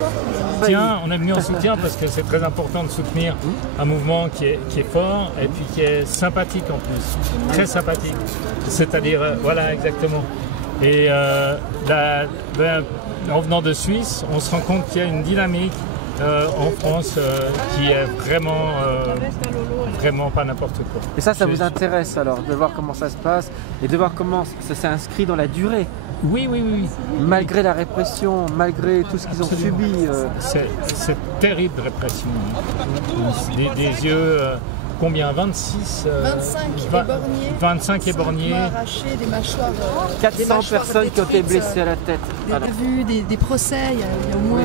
On est venu en soutien parce que c'est très important de soutenir un mouvement qui est fort et puis qui est sympathique en plus, très sympathique. C'est-à-dire, voilà, exactement. Et en venant de Suisse, on se rend compte qu'il y a une dynamique en France qui est vraiment pas n'importe quoi. Et ça vous intéresse alors, de voir comment ça se passe et de voir comment ça s'est inscrit dans la durée? Oui. Malgré la répression, malgré tout ce qu'ils ont subi. C'est terrible répression. Des yeux, combien? 26 25 éborgnés. Arrachés, des mâchoires. 400 personnes qui ont été blessées à la tête. Des procès, il y a au moins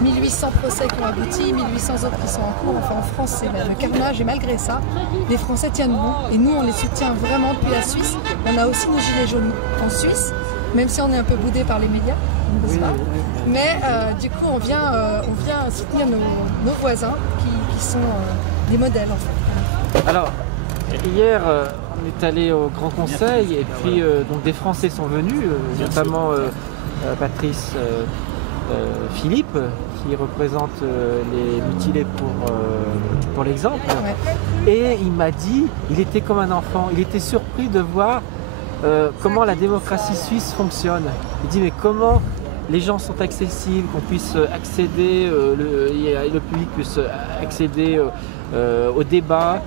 1800 procès qui ont abouti, 1800 autres qui sont en cours. Enfin, en France, c'est le carnage et malgré ça, les Français tiennent bon. Et nous, on les soutient vraiment depuis la Suisse. On a aussi nos gilets jaunes en Suisse, même si on est un peu boudé par les médias, n'est-ce pas? Mais du coup, on vient soutenir nos voisins qui sont des modèles en fait. Alors, hier, on est allé au Grand Conseil et puis donc des Français sont venus, notamment Patrice Philippe, qui représente les mutilés pour l'exemple. Ouais. Et il m'a dit, il était comme un enfant, il était surpris de voir comment la démocratie suisse fonctionne. Il dit mais comment les gens sont accessibles, qu'on puisse accéder, le public puisse accéder au débat,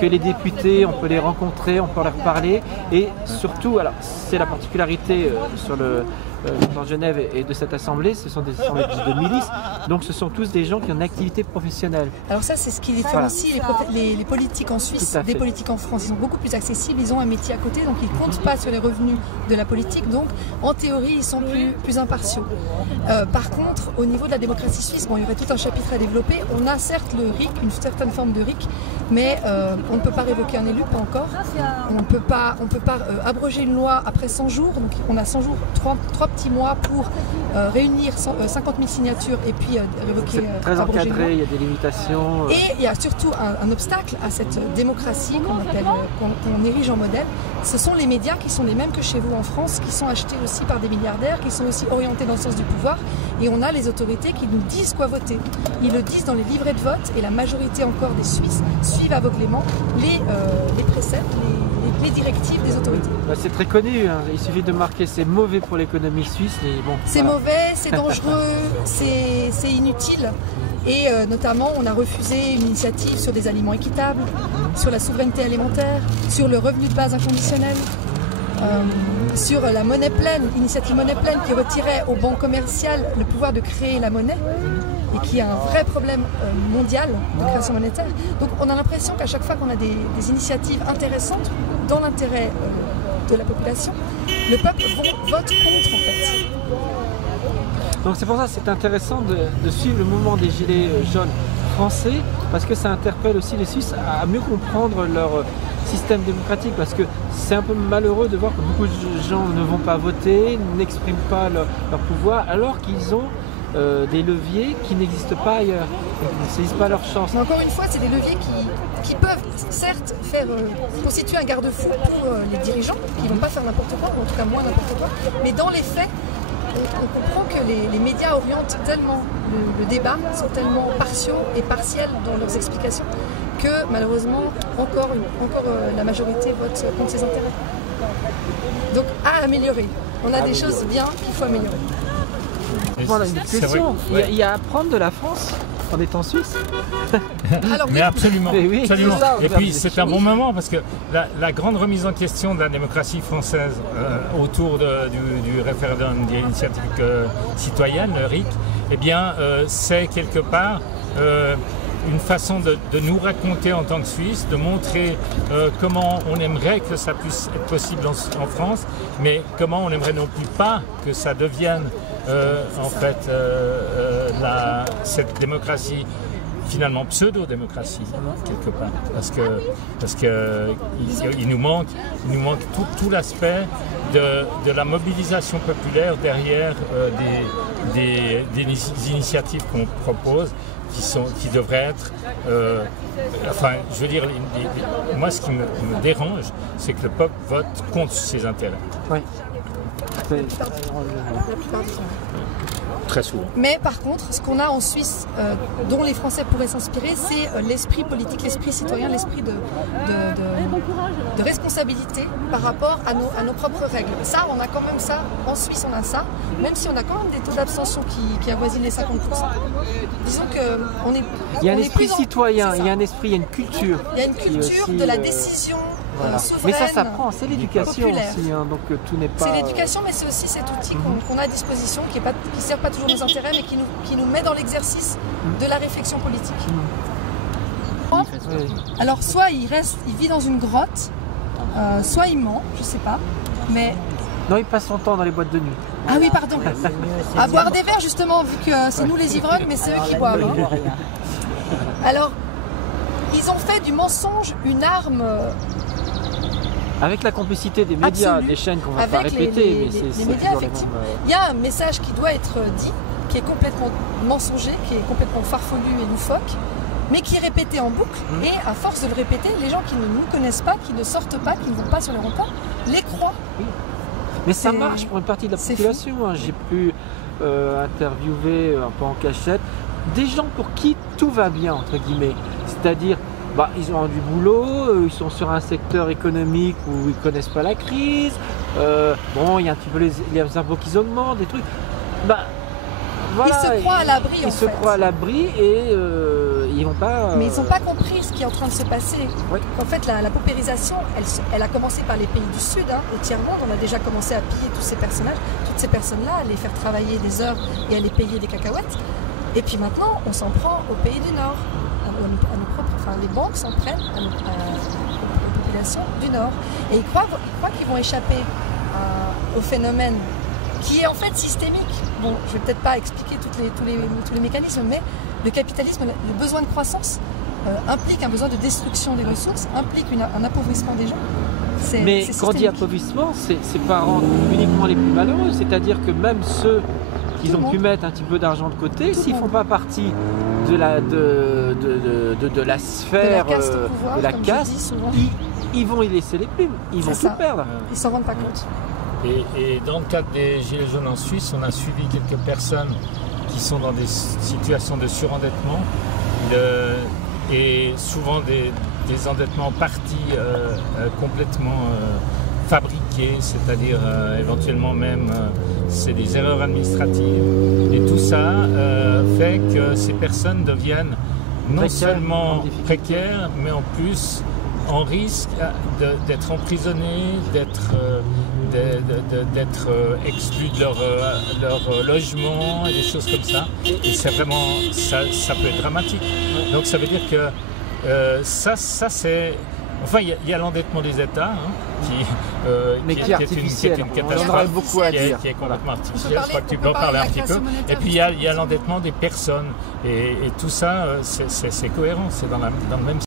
que les députés, on peut les rencontrer, on peut leur parler. Et surtout, alors c'est la particularité dans Genève et de cette assemblée, ce sont des assemblées de milices, donc ce sont tous des gens qui ont une activité professionnelle. Alors ça, c'est ce qui différencie les politiques en Suisse des politiques en France. Ils sont beaucoup plus accessibles, ils ont un métier à côté, donc ils ne comptent pas sur les revenus de la politique, donc en théorie, ils sont plus impartiaux. Par contre, au niveau de la démocratie suisse, bon, il y aurait tout un chapitre à développer. On a certes le RIC, une certaine forme de RIC, mais on ne peut pas révoquer un élu, pas encore. On ne peut pas abroger une loi après 100 jours, donc on a 100 jours, 3 petits mois pour réunir 50 000 signatures et puis révoquer. C'est très encadré, il y a des limitations. Et il y a surtout un obstacle à cette démocratie qu'on érige en modèle. Ce sont les médias qui sont les mêmes que chez vous en France, qui sont achetés aussi par des milliardaires, qui sont aussi orientés dans le sens du pouvoir. Et on a les autorités qui nous disent quoi voter. Ils le disent dans les livrets de vote et la majorité encore des Suisses suivent aveuglément les préceptes, les directives des autorités. C'est très connu, hein. Il suffit de marquer c'est mauvais pour l'économie suisse. Bon, c'est mauvais, c'est dangereux, c'est inutile. Et notamment, on a refusé une initiative sur des aliments équitables, sur la souveraineté alimentaire, sur le revenu de base inconditionnel, sur la monnaie pleine, l'initiative monnaie pleine qui retirait aux banques commerciales le pouvoir de créer la monnaie et qui est un vrai problème mondial de création monétaire. Donc on a l'impression qu'à chaque fois qu'on a des initiatives intéressantes dans l'intérêt de la population, le peuple vote contre en fait. Donc c'est pour ça que c'est intéressant de suivre le mouvement des Gilets jaunes français, parce que ça interpelle aussi les Suisses à mieux comprendre leur système démocratique, parce que c'est un peu malheureux de voir que beaucoup de gens ne vont pas voter, n'expriment pas leur pouvoir, alors qu'ils ont des leviers qui n'existent pas ailleurs, ils ne saisissent pas leur chance. Mais encore une fois, c'est des leviers qui peuvent certes constituer un garde-fou pour les dirigeants, qui ne vont pas faire n'importe quoi, ou en tout cas moins n'importe quoi, mais dans les faits, on comprend que les médias orientent tellement le débat, sont tellement partiaux et partiels dans leurs explications, que malheureusement, encore la majorité vote contre ses intérêts. Donc à améliorer. On a des choses bien qu'il faut améliorer. Voilà une question. Il y a à apprendre de la France en étant suisse. Alors, mais absolument. Mais oui, absolument. Ça, et puis c'est un bon moment parce que la grande remise en question de la démocratie française autour du référendum d'initiative citoyenne, le RIC, eh bien c'est quelque part une façon de nous raconter en tant que Suisse, de montrer comment on aimerait que ça puisse être possible en France, mais comment on aimerait non plus pas que ça devienne en fait cette démocratie finalement pseudo-démocratie quelque part, parce que il nous manque tout l'aspect de la mobilisation populaire derrière des initiatives qu'on propose, qui devraient être enfin je veux dire moi ce qui me dérange, c'est que le peuple vote contre ses intérêts. Oui. La plupart du temps. Très souvent. Mais par contre, ce qu'on a en Suisse, dont les Français pourraient s'inspirer, c'est l'esprit politique, l'esprit citoyen, l'esprit de responsabilité par rapport à nos propres règles. Ça, on a quand même ça. En Suisse, on a ça, même si on a quand même des taux d'abstention qui avoisinent les 50%. Disons qu'on est. Il y a un esprit citoyen, il y a un esprit, il y a une culture. Il y a une culture aussi, de la décision. Voilà. Souveraine, mais ça s'apprend, c'est l'éducation populaire. aussi, hein, donc tout n'est pas... C'est l'éducation, mais c'est aussi cet outil qu'on a à disposition, qui ne sert pas toujours nos intérêts, mais qui nous met dans l'exercice de la réflexion politique. Oui. Alors soit il vit dans une grotte, soit il ment, je sais pas, mais... Non, il passe son temps dans les boîtes de nuit. Ah oui, pardon. À boire des verres, justement, vu que c'est nous les ivrognes, mais c'est eux qui boivent. Hein. Alors, ils ont fait du mensonge une arme... Avec la complicité des médias, absolue, des chaînes qu'on va pas répéter, mais c'est médias, effectivement. Il y a un message qui doit être dit, qui est complètement mensonger, qui est complètement farfelu et loufoque, mais qui est répété en boucle, et à force de le répéter, les gens qui ne nous connaissent pas, qui ne sortent pas, qui ne vont pas sur les ronds-points, les croient. Oui. Mais ça marche pour une partie de la population. Hein. J'ai pu interviewer un peu en cachette des gens pour qui tout va bien, entre guillemets. C'est-à-dire, ils ont du boulot, ils sont sur un secteur économique où ils ne connaissent pas la crise. Bon, il y a un petit peu les impôts qui augmentent, des trucs. Voilà, ils se croient à l'abri, Ils se croient à l'abri et ils vont pas... Mais ils n'ont pas compris ce qui est en train de se passer. Oui. En fait, la paupérisation, elle a commencé par les pays du Sud, hein, au tiers-monde. On a déjà commencé à piller tous ces personnages, toutes ces personnes-là, à les faire travailler des heures et à les payer des cacahuètes. Et puis maintenant, on s'en prend aux pays du Nord. Les banques s'en prennent aux populations du Nord. Et ils croient qu'ils vont échapper au phénomène qui est en fait systémique. Bon, je ne vais peut-être pas expliquer tous les mécanismes, mais le capitalisme, le besoin de croissance implique un besoin de destruction des ressources, implique un appauvrissement des gens. Mais quand on dit appauvrissement, c'est pas rendre uniquement les plus malheureux, c'est-à-dire que même ceux qui ont pu mettre un petit peu d'argent de côté, s'ils ne font pas partie de la sphère, de la caste, ils vont y laisser les plumes, ils vont tout perdre. Ils s'en rendent pas compte. Et dans le cadre des Gilets jaunes en Suisse, on a suivi quelques personnes qui sont dans des situations de surendettement et souvent des endettements en partie complètement fabriqués, c'est-à-dire éventuellement même c'est des erreurs administratives. Et tout ça fait que ces personnes deviennent non seulement précaires, mais en plus en risque d'être emprisonnés, d'être exclus de leur logement et des choses comme ça. Et c'est vraiment, ça peut être dramatique. Donc ça veut dire que ça c'est... Enfin, il y a l'endettement des États, qui est une catastrophe, beaucoup à dire. Qui est complètement artificielle. Je crois que tu peux en parler un petit peu. Et puis il y a l'endettement des personnes. Et tout ça, c'est cohérent, c'est dans le même